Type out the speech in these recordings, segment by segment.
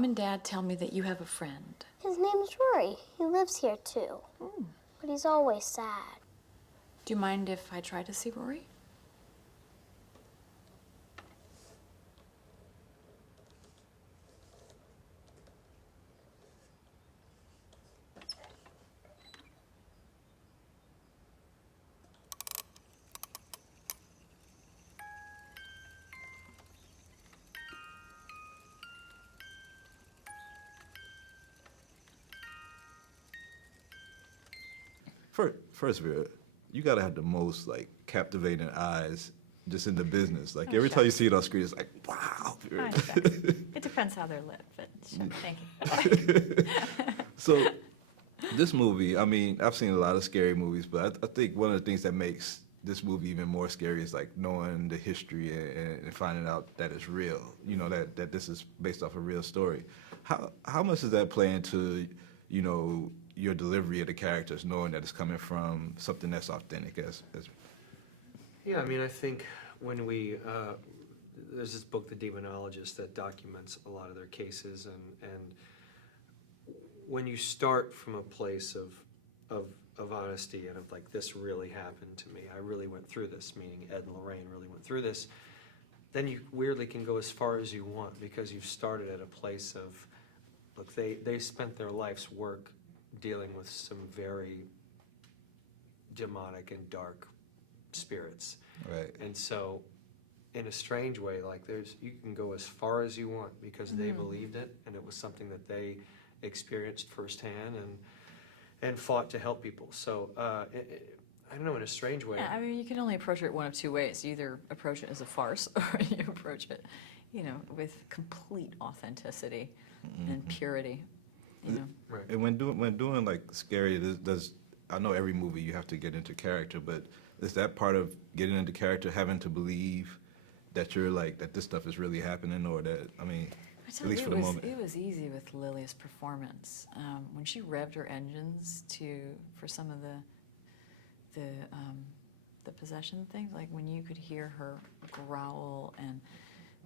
Mom and Dad tell me that you have a friend. His name's Rory. He lives here, too. But he's always sad. Do you mind if I try to see Rory? First, Vera, you gotta have the most like captivating eyes just in the business. Like every time you see it on screen, it's like, wow. Vera. It depends how they're lit, but sure, thank you. So, this movie, I mean, I've seen a lot of scary movies, but I think one of the things that makes this movie even more scary is like knowing the history and finding out that it's real. You know, that this is based off a real story. How much does that play into, you know, your delivery of the characters, knowing that it's coming from something that's authentic as Yeah, I mean, I think when we, there's this book, The Demonologist, that documents a lot of their cases, and when you start from a place of honesty and of like, this really happened to me, I really went through this, meaning Ed and Lorraine really went through this, then you weirdly can go as far as you want because you've started at a place of, look, they spent their life's work dealing with some very demonic and dark spirits. right. And so, in a strange way, like you can go as far as you want because they believed it, and it was something that they experienced firsthand and fought to help people. So, I don't know, in a strange way. Yeah, I mean, you can only approach it one of two ways. You either approach it as a farce, or you approach it, you know, with complete authenticity and purity. You know. Right. And when doing like scary, does I know every movie you have to get into character, but is that part of getting into character, having to believe that you're like that this stuff is really happening, or that at least for the moment? It was easy with Lily's performance when she revved her engines for some of the possession things. Like when you could hear her growl and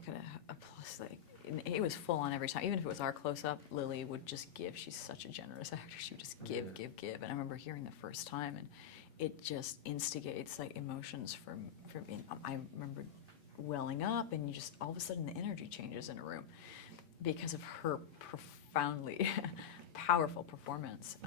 kind of plus like. It was full on every time. Even if it was our close-up, Lili would just give. She's such a generous actor. She would just give. And I remember hearing the first time, and it just instigates like emotions from I remember welling up, and you just all of a sudden the energy changes in a room because of her profoundly powerful performance.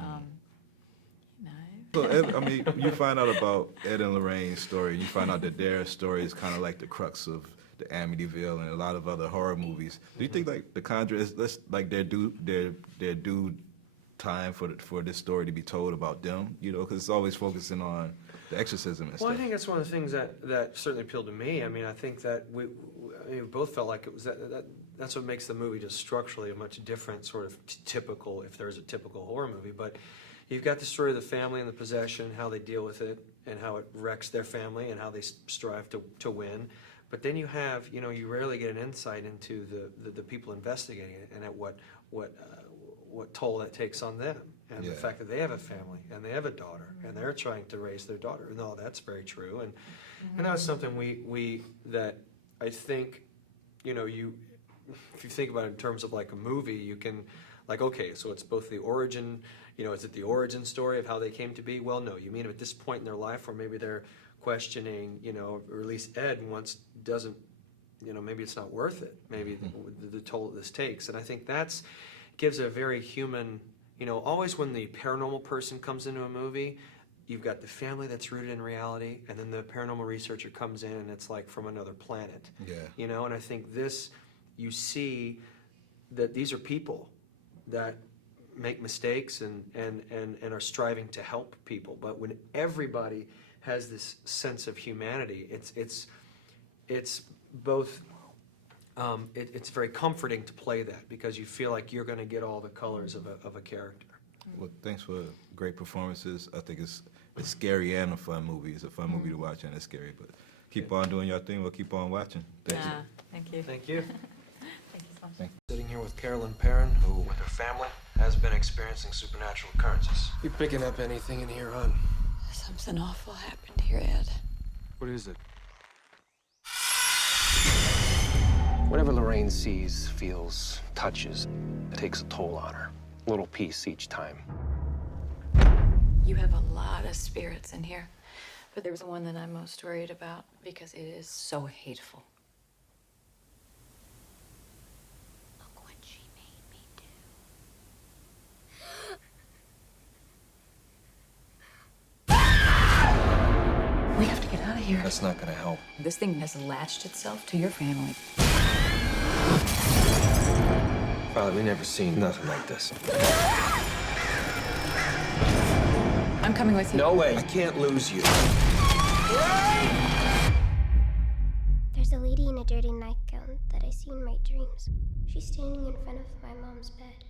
So, Ed, I mean, you find out about Ed and Lorraine's story, and you find out that their story is kind of like the crux of the Amityville and a lot of other horror movies. Do you think like The Conjuring is like their due time for this story to be told about them? You know, because it's always focusing on the exorcism and Well, stuff. I think that's one of the things that certainly appealed to me. I mean, I think that we both felt like it was that's what makes the movie just structurally a much different sort of typical, if there's a typical horror movie. But you've got the story of the family and the possession, how they deal with it, and how it wrecks their family, and how they strive to win. But then you have, you know, you rarely get an insight into the people investigating it and at what toll that takes on them, and the fact that they have a family and they have a daughter and they're trying to raise their daughter. No, that's very true, and that's something we that I think, you know, if you think about it in terms of like a movie, you can like, okay, so it's both the origin, you know, is it the origin story of how they came to be? Well, no, you mean at this point in their life, or maybe they're questioning, you know, or at least Ed doesn't, you know, maybe it's not worth it, maybe the toll this takes. And I think that's gives a very human, you know, always when the paranormal person comes into a movie, you've got the family that's rooted in reality, and then the paranormal researcher comes in and it's like from another planet. Yeah. You know, and I think this, you see that these are people that make mistakes and are striving to help people. But when everybody has this sense of humanity, it's both it's very comforting to play that because you feel like you're going to get all the colors of a character. Well, thanks for great performances. I think it's scary and a fun movie. It's a fun movie to watch, and it's scary. But keep on doing your thing. We'll keep on watching. Thank you. Thank you. Thank you. Thank you so much. Thank Sitting here with Carolyn Perrin, who, with her family, has been experiencing supernatural occurrences. You picking up anything in here, hon? Something awful happened here, Ed. What is it? Whatever Lorraine sees, feels, touches, It takes a toll on her. A little piece each time. You have a lot of spirits in here, but there's one that I'm most worried about because it is so hateful. Look what she made me do. We have to get out of here. That's not gonna help. This thing has latched itself to your family. Father, we never seen nothing like this. I'm coming with you. No way. I can't lose you. There's a lady in a dirty nightgown that I see in my dreams. She's standing in front of my mom's bed.